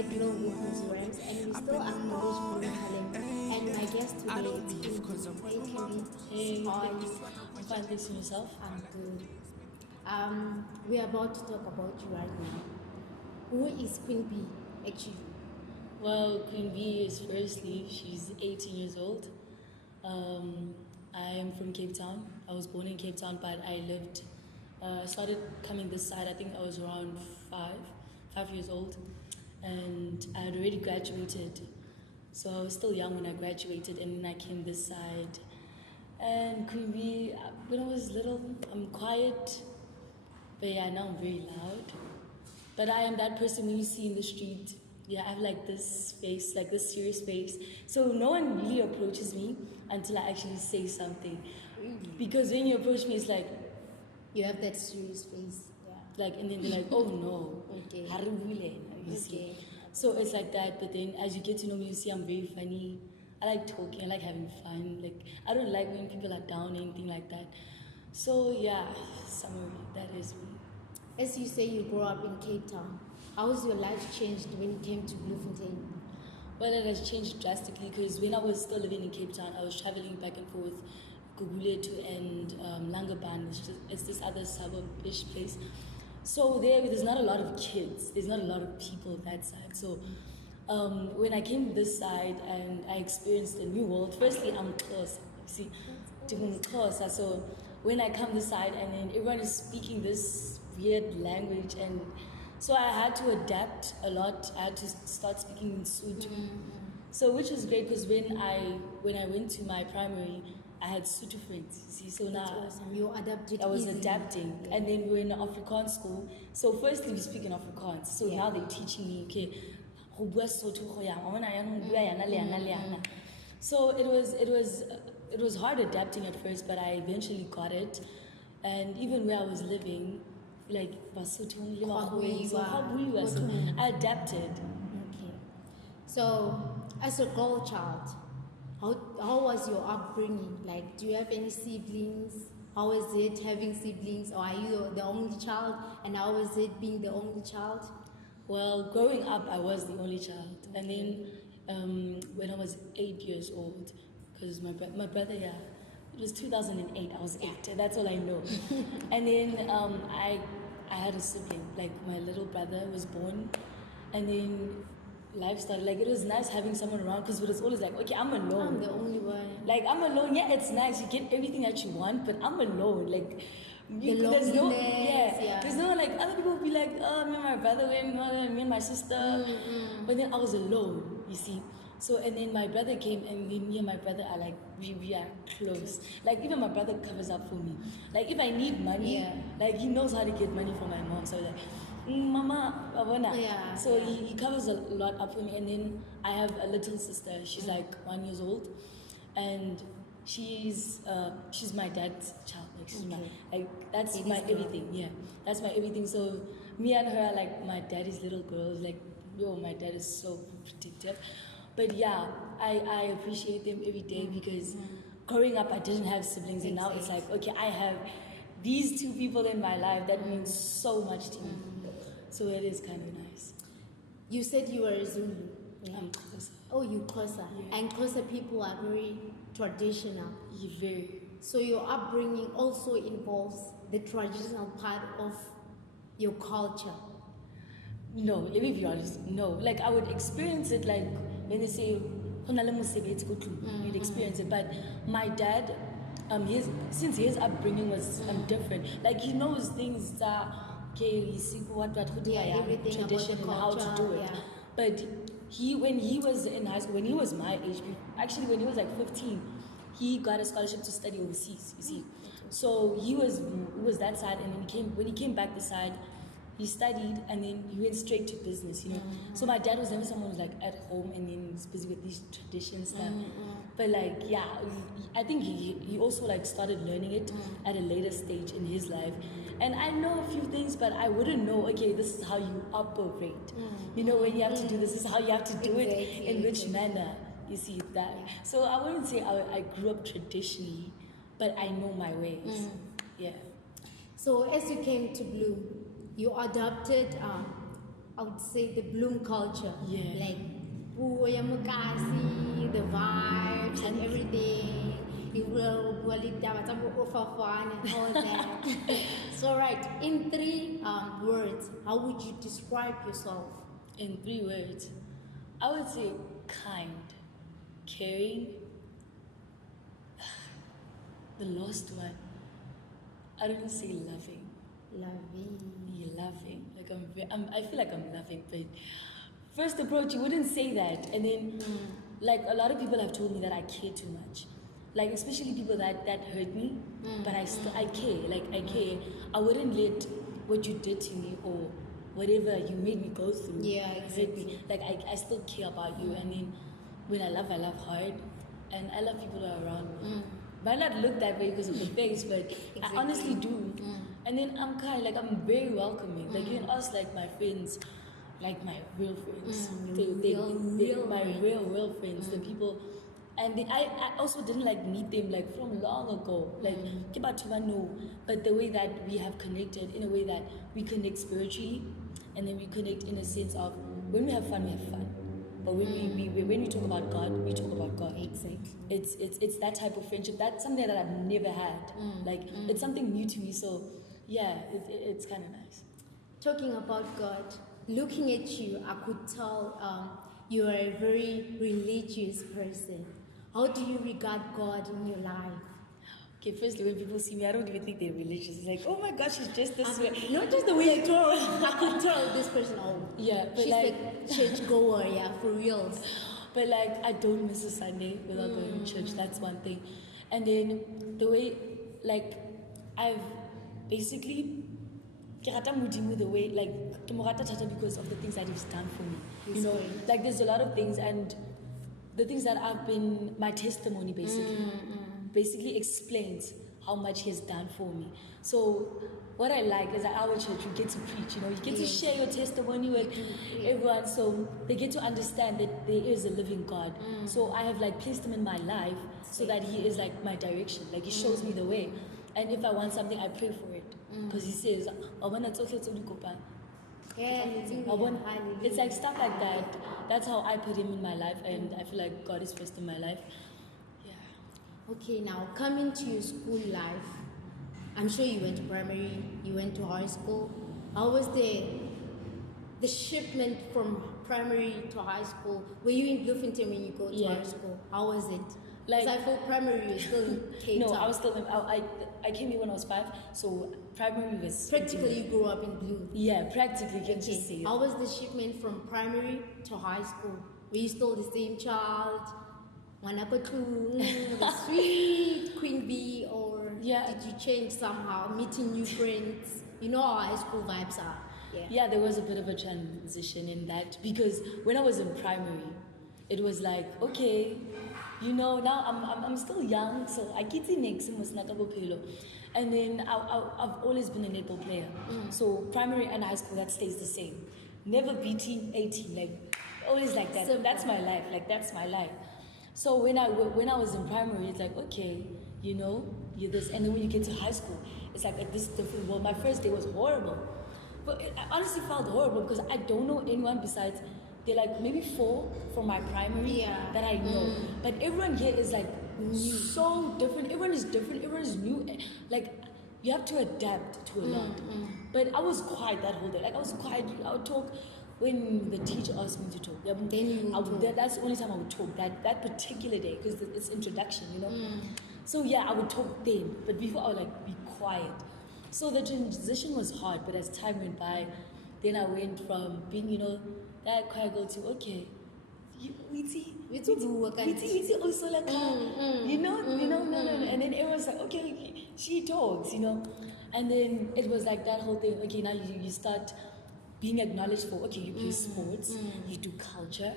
GetReal BFN ranks, and we still acknowledge growing talent. And my guest today is Kimby. Hey Kimby, how are you? I'm fine, thanks to yourself. I'm good. We are about to talk about you right now. Who is Queen B actually? Well, Queen B is firstly, she's 18 years old. I am from Cape Town. I was born in Cape Town, but I started coming this side, I think I was around 5 years old. And I had already graduated. So I was still young when I graduated, and then I came this side. And Queen B, when I was little, I'm quiet. But yeah, now I'm very loud. But I am that person when you see in the street. Yeah, I have like this face, like this serious face. So no one really approaches me until I actually say something. Really? Because when you approach me, it's like, You have that serious face. Yeah. like, and then they're like, oh no. Okay. You see. Okay. So it's like that. But then as you get to know me, you see I'm very funny. I like talking. I like having fun. Like, I don't like when people are down or anything like that. So yeah, summary, that is me. As you say, you grew up in Cape Town. How has your life changed when you came to Bloemfontein? Well, it has changed drastically because when I was still living in Cape Town, I was traveling back and forth, Guguletu and Langaban, it's this other suburb-ish place. So there's not a lot of kids, there's not a lot of people that side. So when I came this side and I experienced a new world, firstly, I'm Xhosa, you see, Xhosa. So when I come this side and then everyone is speaking this weird language, and so I had to adapt a lot. I had to start speaking in Sotho. So which was great because when I went to my primary, I had Sotho friends. You see, so now Awesome. You adapted I was easily. adapting. Yeah. And then we were in an Afrikaans school. So firstly we speak in Afrikaans. So Yeah. now they're teaching me, okay, ho bua Sotho go yang, wa bona yanong bua yana le yana le yana. So it was hard adapting at first, but I eventually got it. And even where I was living, like Basotho le Makgoweng, so how buiwa. So I adapted. Okay. So, as a girl child, how was your upbringing? Like, do you have any siblings? How is it having siblings? Or are you the only child? And how is it being the only child? Well, growing up, I was the only child. And then when I was 8 years old, because my brother, yeah, it was 2008, I was 8, and that's all I know. And then I had a sibling, like my little brother was born, and then life started. Like, it was nice having someone around because it was always like, okay, I'm alone. I'm the only one. Like, I'm alone. Yeah, it's nice. You get everything that you want, but I'm alone. Like, loneliness, yeah. there's no, like, other people will be like, oh, me and my brother went, me and my sister. But then I was alone, you see. So, and then my brother came, and then me and my brother are like, we are close. Like, even my brother covers up for me. Like, if I need money, Yeah. like, he knows how to get money from my mom. So, like, Mama, Abona. Yeah, So yeah. he covers a lot up for me. And then I have a little sister. She's like 1 year old, and she's my dad's child. Like, she's Okay. that's Baby's my girl. everything. Yeah, that's my everything. So me and her are like my daddy's little girls. Like, yo, my dad is so protective. But yeah, I appreciate them every day because growing up I didn't have siblings, and now it's like, okay, I have these two people in my life that means so much to me. So it is kind of nice. You said you were a Zulu. I'm close. Oh, you Xhosa. Yeah. And Xhosa people are very traditional. You're very. So your upbringing also involves the traditional part of your culture. No, let me be honest. No, like, I would experience it, like when they say "Ho na le mosebetsi ko tlung," you'd experience it. But my dad, since his upbringing was different, like, he knows things that okay, you see what Yeah, everything about tradition the and how to culture, do it. yeah. But when he was in high school, when he was my age, actually when he was like 15, he got a scholarship to study overseas. You see, so he was that side, and then when he came back this side, he studied, and then he went straight to business, you know. So my dad was never someone who's like at home and then he's busy with these traditions stuff. But like, yeah, I think he also like started learning it at a later stage in his life. And I know a few things, but I wouldn't know, okay, this is how you operate. You know, when you have to do this is how you have to do it, in which manner. You see that. Yeah. So I wouldn't say I grew up traditionally, but I know my ways. Yeah. So as you came to Bloom, you adopted I would say the bloom culture. Yeah. Like puo ya mokasi, the vibes and everything. You will and all that. So right, in three words, how would you describe yourself? In 3 words, I would say kind, caring. The last one, I don't say loving. Loving. Yeah, loving. Like I feel like I'm loving, but first approach, you wouldn't say that, and then like a lot of people have told me that I care too much, like especially people that hurt me, but I care. Like I care. I wouldn't let what you did to me or whatever you made me go through hurt me. Like I still care about you, and then when I love hard, and I love people who are around me. Might not look that way because of the face, but I honestly do. And then I'm kind, like I'm very welcoming. Like you can ask like my friends, like my real friends, my real friends, the people, and I also didn't like meet them like from long ago, like no, but the way that we have connected, in a way that we connect spiritually, and then we connect in a sense of when we have fun, we have fun. But when we talk about God, we talk about God. Exactly. It's that type of friendship. That's something that I've never had. Like it's something new to me. So yeah, it's kind of nice. Talking about God, looking at you, I could tell you are a very religious person. How do you regard God in your life? Okay, firstly, when people see me, I don't even think they're religious. It's like, oh my gosh, she's just this way. Not just the way you talk. I could tell this person, yeah, but she's like a church goer, yeah, for reals. But like, I don't miss a Sunday without going to church. That's one thing. And then the way, like, I've basically ke rata Modimo the way, like, ke mo rata thata because of the things that he's done for me. You know, like there's a lot of things, and the things that I've been, my testimony basically explains how much he has done for me. So what I like is at our church you get to preach, you know, you get to share your testimony with everyone, so they get to understand that there is a living God. So I have like placed him in my life so that he is like my direction, like he shows me the way, and if I want something I pray for it, because he says it's like stuff like that. That's how I put him in my life, and I feel like God is first in my life. Okay, now coming to your school life, I'm sure you went to primary, you went to high school. How was the shipment from primary to high school? Were you in Bloemfontein when you go to high school? How was it? Like, I thought primary you were still in Cape Town. No, I was still in, I came here when I was 5, so primary was... Practically you grew up in Blue. Yeah, practically, you can just say it. How was the shipment from primary to high school? Were you still the same child? The sweet Queen Bee, or did you change somehow, meeting new friends? You know how high school vibes are. Yeah, there was a bit of a transition in that, because when I was in primary, it was like, okay, you know, now I'm still young, so I get to and then I've always been a netball player. So primary and high school, that stays the same. Never beating 18, like always like that. So that's my life, like that's my life. So when I was in primary, it's like, okay, you know, you're this, and then when you get to high school, it's like this different world. My first day was horrible, but I honestly felt horrible because I don't know anyone besides, they're like maybe 4 from my primary that I know, but everyone here is like so different. Everyone is different. Everyone is new. Like you have to adapt to a lot. But I was quiet that whole day. Like I was quiet. I would talk when the teacher asked me to talk. Then you would that's the only time I would talk, that particular day, because it's introduction, you know. So yeah, I would talk then, but before I would like be quiet. So the transition was hard, but as time went by, then I went from being, you know, that quiet girl to, okay, we also like you know, and then everyone's like, okay, she talks, you know, and then it was like that whole thing. Okay, now you start being acknowledged for, okay, you play sports, you do culture,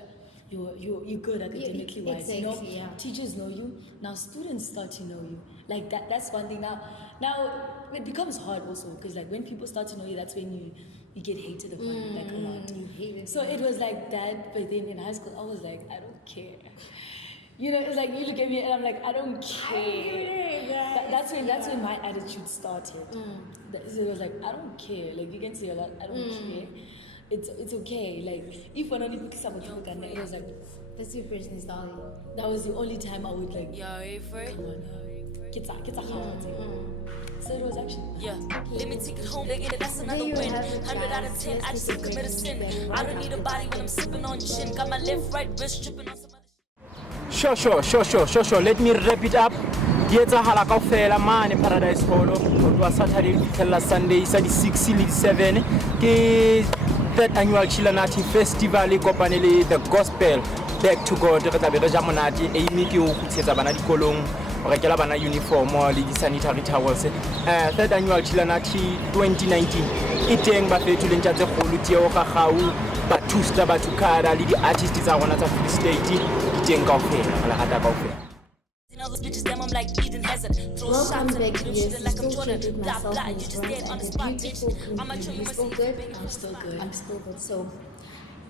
you're good academically wise, you know, teachers know you, now students start to know you, like that's one thing. Now it becomes hard also, because like when people start to know you, that's when you get hated upon, like a lot. So it was like that, but then in high school I was like, I don't care. You know, it's like you look at me and I'm like, I don't care. That's when my attitude started. So it was like, I don't care. Like you can say a lot, I don't care. it's okay. Like if one only picks up a talk and it was like That's your personal story. that was the only time I would like come on. Kita So it was actually Let me take it home, they get it, that's another There you win. have it, 100 out of guys. 10, I Let's just listen commit a to sin. it. I don't need a body when I'm sipping on gin. Got my left, right wrist dripping on some other Sure. Let me wrap it up. Di etsahala kaofela mane Paradise Hall go tloha Saturday go fitlhella Sunday sa di 6 le di 7 ke third annual Chilanati Festival e kopane le the gospel back to God re tlabe re ja monate aim ke o khutsetsa bana dikolong o rekela bana uniform le di sanitary towels third annual Chilanati 2019 e teng ba fethu le ntja tse kgolo tieo ga gau ba thusta ba thukara le di artists tsa rona tsa Free State di teng kaofela la gata kaofela. all those bitches, damn, I'm like Eden Hazard. Throw Welcome shots back, and get yes, shit like I'm still Jordan. with Blah, myself blah, in you this just run dead on and the the spot, beautiful bitch. I'ma show you You my still secret, good? baby. I'm still good. I'm still good. So,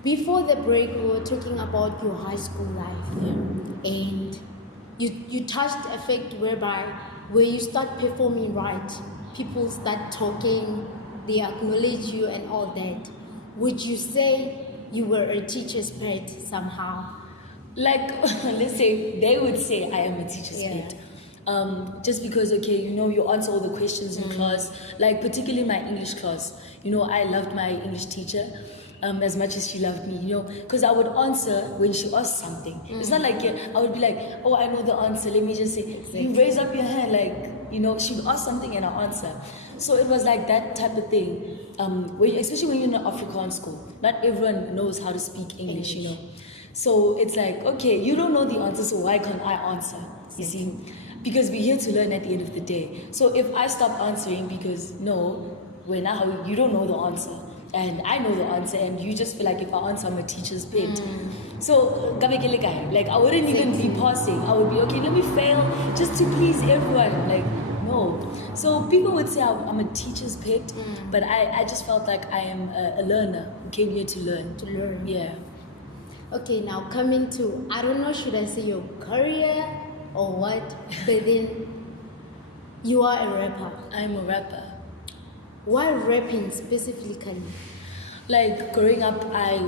before the break, we were talking about your high school life, and you touched a fact whereby where you start performing right, people start talking, they acknowledge you and all that. Would you say you were a teacher's pet somehow? Like let's say they would say I am a teacher's pet. Just because okay, you answer all the questions in class, like particularly my English class. I loved my English teacher as much as she loved me, because I would answer when she asked something. It's not like I would be like, oh, I know the answer, let me just say, you raise up your hand, like, she would ask something and I answer. So it was like that type of thing, especially when you're in an Afrikaans school. Not everyone knows how to speak English. So it's like, okay, you don't know the answer, so why can't I answer? You see? Because we're here to learn at the end of the day. So if I stop answering because, no, you don't know the answer, and I know the answer, and you just feel like if I answer, I'm a teacher's pet. So, like, I wouldn't even be passing. I would be, okay, let me fail just to please everyone. Like, no. So people would say I'm a teacher's pet, but I just felt like I am a learner who came here to learn. To learn. Yeah. Okay, now coming to, I don't know, should I say your career or what, but then you are a rapper. I'm a rapper. Why rapping specifically? Like growing up, I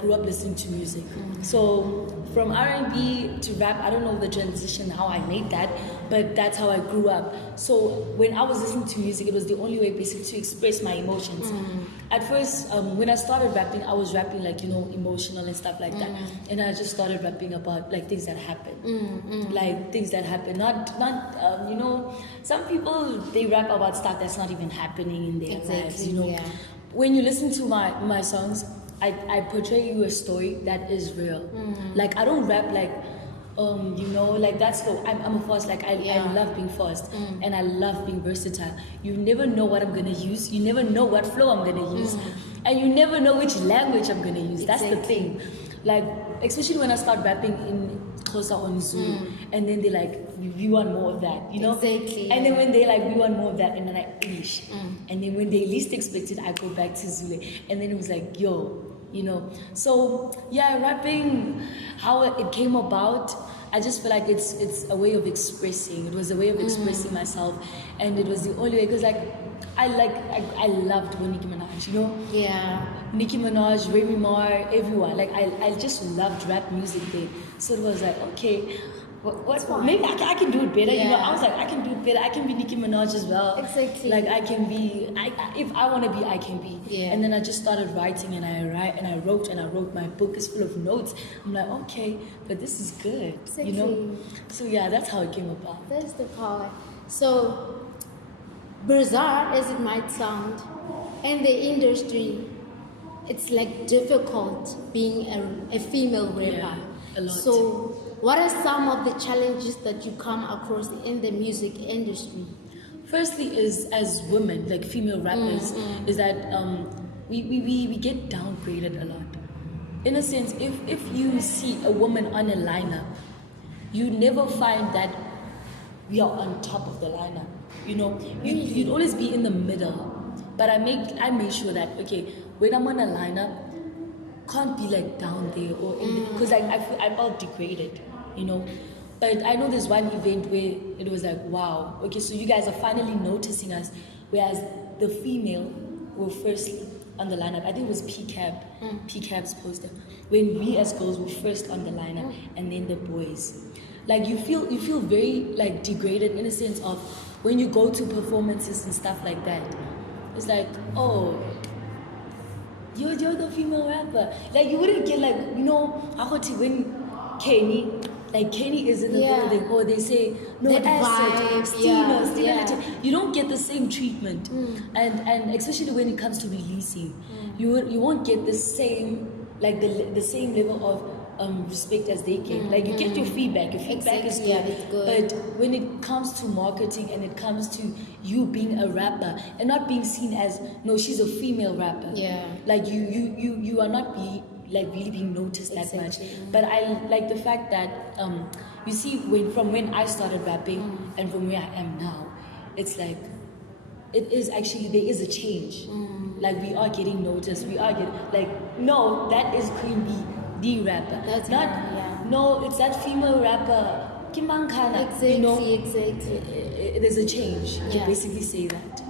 grew up listening to music. So from R&B to rap, I don't know the transition how I made that, but that's how I grew up. So when I was listening to music, it was the only way basically to express my emotions. At first, when I started rapping, I was rapping like emotional and stuff like that, and I just started rapping about like things that happen, like things that happen. Not some people they rap about stuff that's not even happening in their lives. Yeah. When you listen to my songs, I portray you a story that is real. Like I don't rap like, like that's I'm a fast. Like I love being fast and I love being versatile. You never know what I'm gonna use. You never know what flow I'm gonna use, and you never know which language I'm gonna use. That's the thing. Like especially when I start rapping in Xhosa or Zulu, and then they like we want more of that, Exactly. And then when they like we want more of that, and then I English, and then when they least expect it, I go back to Zulu, and then it was like So yeah, rapping, how it came about, I just feel like it's a way of expressing. It was a way of expressing myself, and it was the only way because I loved Nicki Minaj, Yeah. Nicki Minaj, Remy Ma, everyone. Like I just loved rap music then. So it was like, okay, what maybe I can do it better. I was like, I can do it better. I can be Nicki Minaj as well. Exactly. Like I can be, if I want to be, I can be. Yeah. And then I just started writing and I wrote. My book is full of notes. I'm like, okay, but this is good. Exactly. So yeah, that's how it came about. That's the part. So, bizarre as it might sound, in the industry, it's like difficult being a female rapper. Yeah, a lot. So, what are some of the challenges that you come across in the music industry? Firstly, is as women, like female rappers, is that we get downgraded a lot. In a sense, if you see a woman on a lineup, you never find that we are on top of the lineup. You'd always be in the middle. But I made sure that okay, when I'm on a lineup, can't be like down there or because I felt degraded, But I know there's one event where it was like, wow, okay, so you guys are finally noticing us, whereas the female were firstly, on the lineup. I think it was PCAB's poster. When we as girls were first on the lineup, and then the boys. Like you feel very like degraded in a sense of when you go to performances and stuff like that. It's like, oh, you're the female rapper. Like you wouldn't get like, you know, when Kenny is in the building, or they say no that acid, steamers, yeah. you don't get the same treatment, and especially when it comes to releasing, you won't get the same like the same level of respect as they get. Like you get your feedback. Your feedback is good, it's good. but when it comes to marketing and it comes to you being a rapper and not being seen as no, she's a female rapper. Yeah. Like you are not really being noticed that much. But I like the fact that you see from when I started rapping and from where I am now, it's like it is actually there is a change. Like we are getting noticed. We are getting like no, that is Queen B, the rapper. That's not her, yeah. No, it's that female rapper. Kimankana. Exactly, you know, exactly. There's a change to Yeah. basically say that.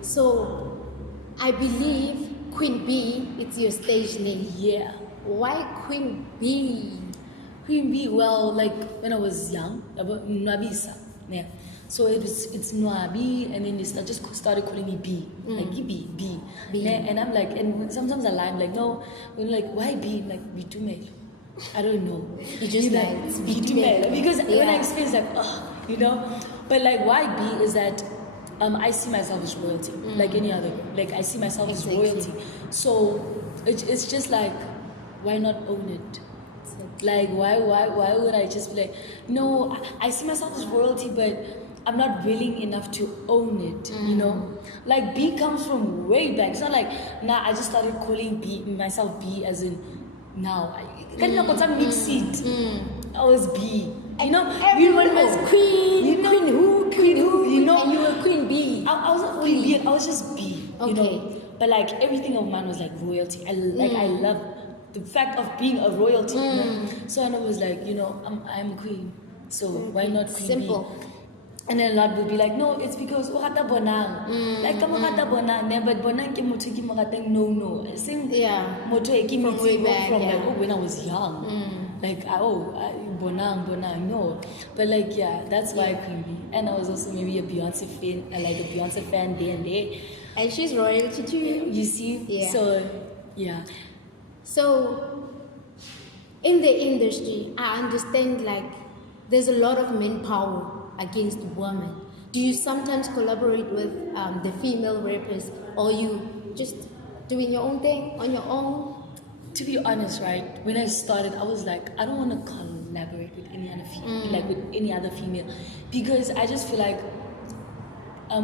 So, I believe Queen B, it's your stage name. Yeah. Why Queen B? Queen B, well, like when I was young, Nwabisa, yeah. So it's Nwabi, and then they just started calling me B, like B. B. And I'm like, and sometimes I lie, I'm like, no, when like, why B? I'm like, B2 I don't know. You just like, it's B2 because when I Yeah. experience like, you know, but like why B is that I see myself as royalty, like any other, like I see myself Exactly. as royalty. So it's just like, why not own it? Like why would I just be like, no, I see myself as royalty, but I'm not willing enough to own it, you know? Like B comes from way back. It's not like I just started calling myself B as in now. I was B. You know, Everyone was Queen. You know, Queen who? You know, And you were Queen B. I was not Queen B. I was just B. You Okay. know, but like everything of mine was like royalty. I love the fact of being a royalty. You know? So I was like, you know, I'm Queen. So why not Queen Simple. B? And then a lot would be like, no, it's because Wakata Bonang. Like Wakata Bonang, but Bonang ke motho ke mo ratang, no. Same motho e ke From way motho back, from yeah. like when I was young. Like Bonang, no. But like that's why Queen B. And I was also maybe a Beyonce fan, like a Beyonce fan there and there. And she's royalty too. You see? Yeah. So yeah. So, in the industry, I understand like there's a lot of manpower against women. Do you sometimes collaborate with the female rappers, or you just doing your own thing on your own? To be honest, right, when I started, I was like, I don't want to collaborate with any other female, because I just feel like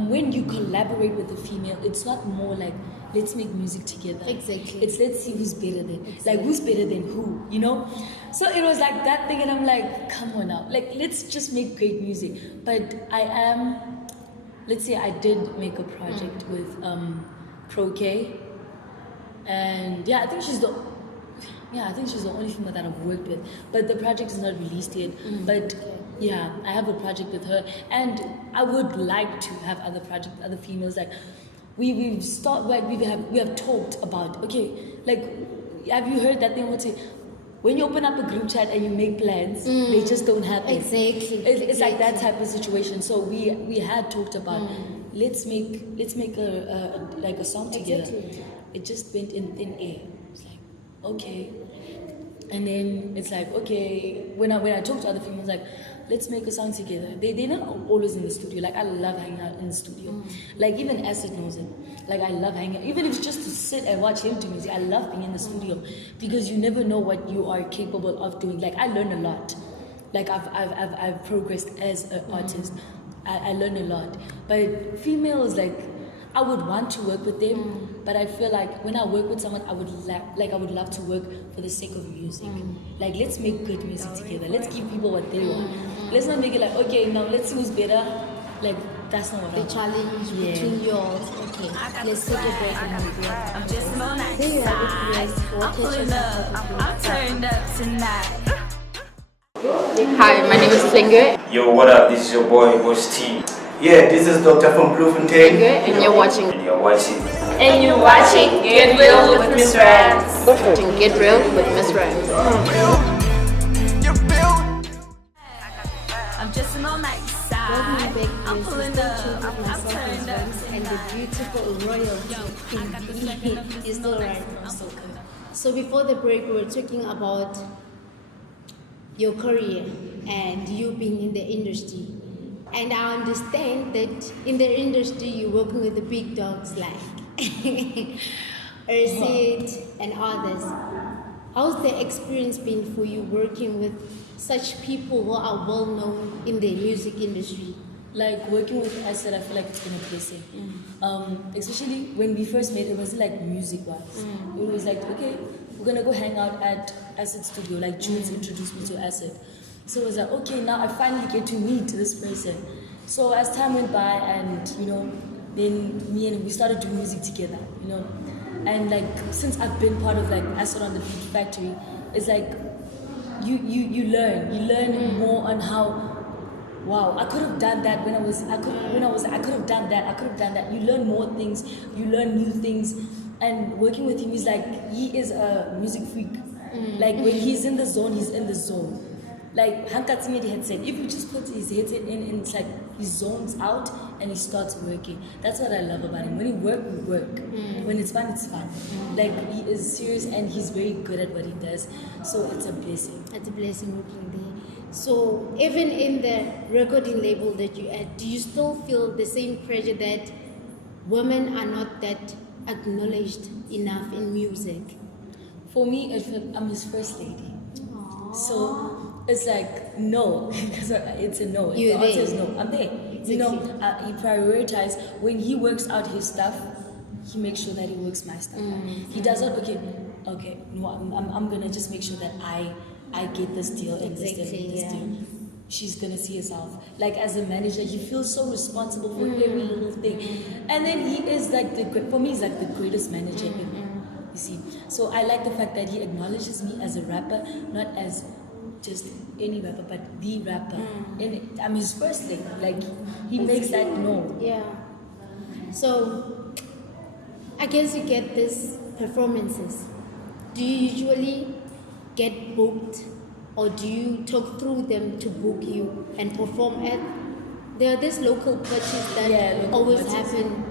when you collaborate with a female, it's not more like let's make music together. Exactly. It's let's see who's better than like who's better than who, you know. So it was like that thing, and I'm like, come on now, like let's just make great music. But let's say I did make a project with Pro K, and I think she's the only female that I've worked with. But the project is not released yet. But I have a project with her, and I would like to have other projects, other females. Like we have talked about. Okay, like have you heard that thing? What's it? When you open up a group chat and you make plans, they just don't happen. Exactly. It's like that type of situation. So we had talked about let's make a song together. Exactly. It just went in thin air. It's like, okay. And then it's like, okay, when I talk to other females, like, let's make a song together. They're not always in the studio. Like, I love hanging out in the studio. Like, even Acid knows it. Like, I love hanging out. Even if it's just to sit and watch him do music, I love being in the studio. Because you never know what you are capable of doing. Like, I learn a lot. Like, I've progressed as an artist. I learn a lot. But females, like, I would want to work with them, but I feel like when I work with someone, I would love to work for the sake of music. Like, let's make good music together. Let's give people what they want. Let's not make it like, okay, now let's see who's better. Like, that's not what I The want. challenge between yours. Okay, let's take a break and move on. I'm just on night There you have side. it, guys. I'm pulling up. I'm turned up tonight. Hi, my name is Flinger, Yo, what up? This is your boy, Boss T. Yeah, this is Dr. from Bloemfontein. and you're watching And you're watching And you're watching Get Real with Miss Rams. Watching Get Real with Miss Rams. I'm just on my Welcome side. back, I'm this pulling is up. still Chill with I'm myself turned up. and the beautiful royalty. You're still right. So good. So before the break, we were talking about your career and you being in the industry. And I understand that in the industry, you're working with the big dogs like Ersid and others. How's the experience been for you working with such people who are well known in the music industry? Like working with Acid, I feel like it's been a blessing. Especially when we first met, it wasn't like music wise. It was like, okay, we're gonna go hang out at Acid Studio. Like Jules introduced me to Acid. So it was like, okay, now I finally get to meet this person. So as time went by and, then me and we started doing music together, And like, since I've been part of like Acid on the Beat Factory, it's like, you learn more on how, wow, I could have done that I could have done that. You learn more things, you learn new things. And working with him, he's like, he is a music freak. Like when he's in the zone, he's in the zone. Like Hankatsimi the headset, if you just put his headset in and it's like he zones out and he starts working. That's what I love about him. When he work, we work. When it's fun, it's fun. Like he is serious and he's very good at what he does. So it's a blessing. It's a blessing working there. So even in the recording label that you at, do you still feel the same pressure that women are not that acknowledged enough in music? For me, I'm his first lady. So it's like no, because it's a no. If You're the answer there. is no, I'm there. Exactly. He prioritizes when he works out his stuff. He makes sure that he works my stuff. He does not. Okay. No, I'm gonna just make sure that I get this deal and this deal and this deal. She's gonna see herself. Like as a manager, he feels so responsible for every little thing. And then he is like for me, he's like the greatest manager ever. You see, so I like the fact that he acknowledges me as a rapper, not as just any rapper, but the rapper. And I'm his first lady. Like he makes that known. Yeah. So I guess you get these performances. Do you usually get booked, or do you talk through them to book you and perform at? There are these local parties that local always parties. happen.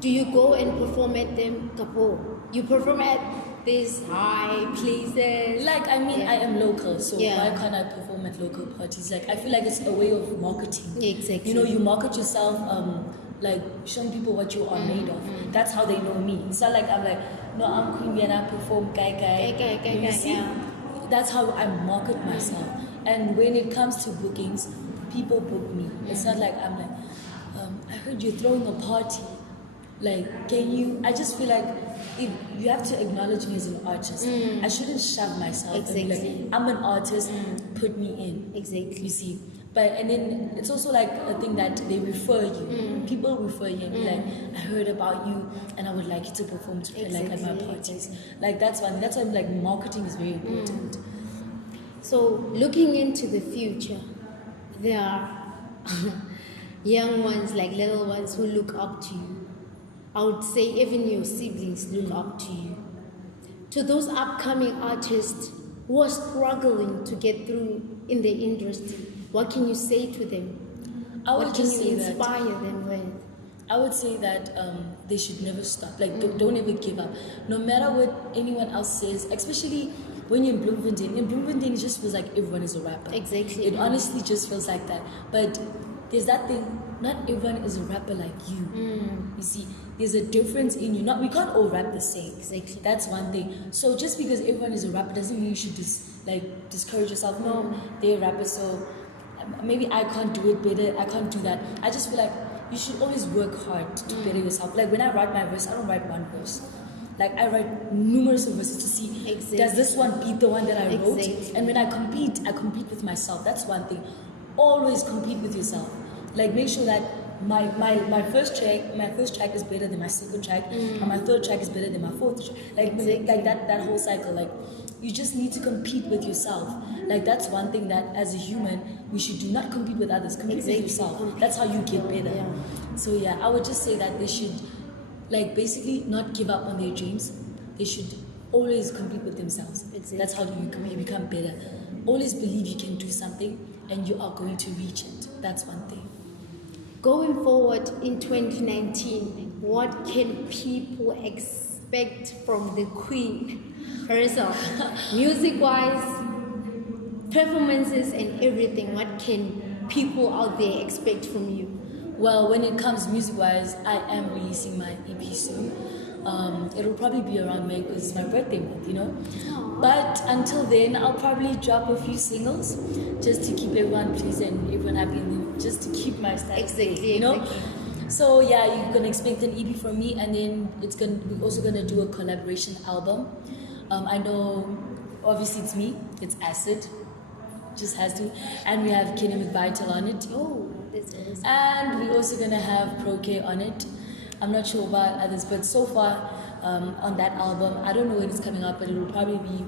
Do you go and perform at them, Kapo? You perform at these high places. Like I mean, Yeah. I am local, so Yeah. why can't I perform at local parties? Like I feel like it's a way of marketing. Exactly. You market yourself, like showing people what you are made of. That's how they know me. It's not like I'm like, no, I'm Queen and I perform kai. You see? yeah. That's how I market myself. And when it comes to bookings, people book me. It's not like I'm like, I heard you're throwing a party. Like, can you? I just feel like if you have to acknowledge me as an artist. I shouldn't shove myself and be Exactly. like, I'm an artist, put me in. Exactly. You see? And then it's also like a thing that they refer you. People refer you and be like, I heard about you and I would like you to perform like at my Exactly. parties. Like that's why I'm like marketing is very important. So, looking into the future, there are young ones, like little ones, who look up to you. I would say even your siblings look up to you. To those upcoming artists who are struggling to get through in the industry, what can you say to them? I would What can just you say that inspire them with? I would say that they should never stop. Like, don't ever give up. No matter what anyone else says, especially when you're in Bloemfontein. In Bloemfontein, it just feels like everyone is a rapper. Exactly. It honestly just feels like that. But there's that thing, not everyone is a rapper like you. You see, there's a difference in you. We can't all rap the same. Exactly. That's one thing. So just because everyone is a rapper doesn't mean you should discourage yourself. No, they're a rapper, so maybe I can't do it better. I can't do that. I just feel like you should always work hard to better yourself. Like when I write my verse, I don't write one verse. Like I write numerous verses to see, does this one beat the one that I wrote? Exactly. And when I compete with myself. That's one thing. Always compete with yourself. Like make sure that my first track is better than my second track, and my third track is better than my fourth track. Like that whole cycle. Like you just need to compete with yourself. Like that's one thing that as a human we should do. Not compete with others, compete with yourself. That's how you get better. So yeah, I would just say that they should like basically not give up on their dreams. They should always compete with themselves. Exactly. That's how you become better. Always believe you can do something and you are going to reach it. That's one thing. Going forward in 2019, what can people expect from the Queen herself? Music-wise, performances and everything, what can people out there expect from you? Well, when it comes music-wise, I am releasing my EP soon. It'll probably be around May because it's my birthday month, you know. Aww. But until then, I'll probably drop a few singles just to keep everyone pleased and everyone happy, and just to keep my status, Exactly, you know. exactly. So yeah, you're gonna expect an EP from me, and then we're also gonna do a collaboration album. I know, obviously it's me, it's Acid, just has to, and we have Kenny McVital on it. Oh, that's awesome. And we're also gonna have Pro K on it. I'm not sure about others, but so far on that album, I don't know when it's coming out, but it will probably be.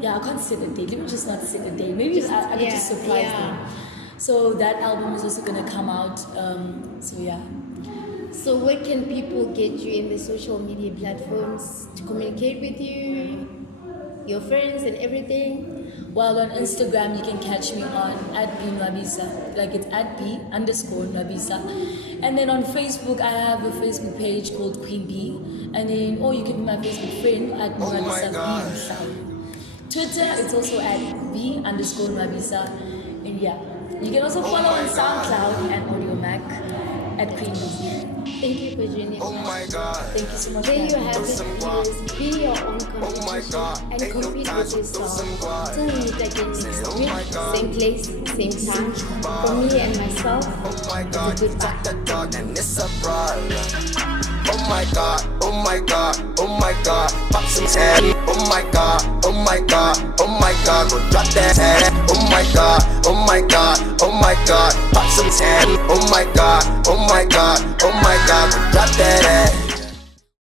Yeah, I can't set a date. Let me just not set a date. Maybe I can just surprise them. So that album is also gonna come out. So yeah. So where can people get you in the social media platforms to communicate with you, your friends and everything? Well, on Instagram, you can catch me on @b_nwabisa, like it's @b_nwabisa. And then on Facebook, I have a Facebook page called Queen B. And then, or you can be my Facebook friend @nwabisa. Twitter, it's also @b_nwabisa. And yeah, you can also follow on SoundCloud and AudioMac @Queen B. Thank you for joining us. Thank you so much. There you for have having me. it, viewers. Be your own competition and compete with yourself. Till we meet again next week, same place, same time. For me and myself, it's a goodbye. And it's a problem. Oh my god, oh my god, oh my god, pop some head. Oh my god, oh my god, oh my god, go drop that head. Oh my god, oh my god, oh my god, pop some head. Oh my god, oh my god, oh my god, go drop that head.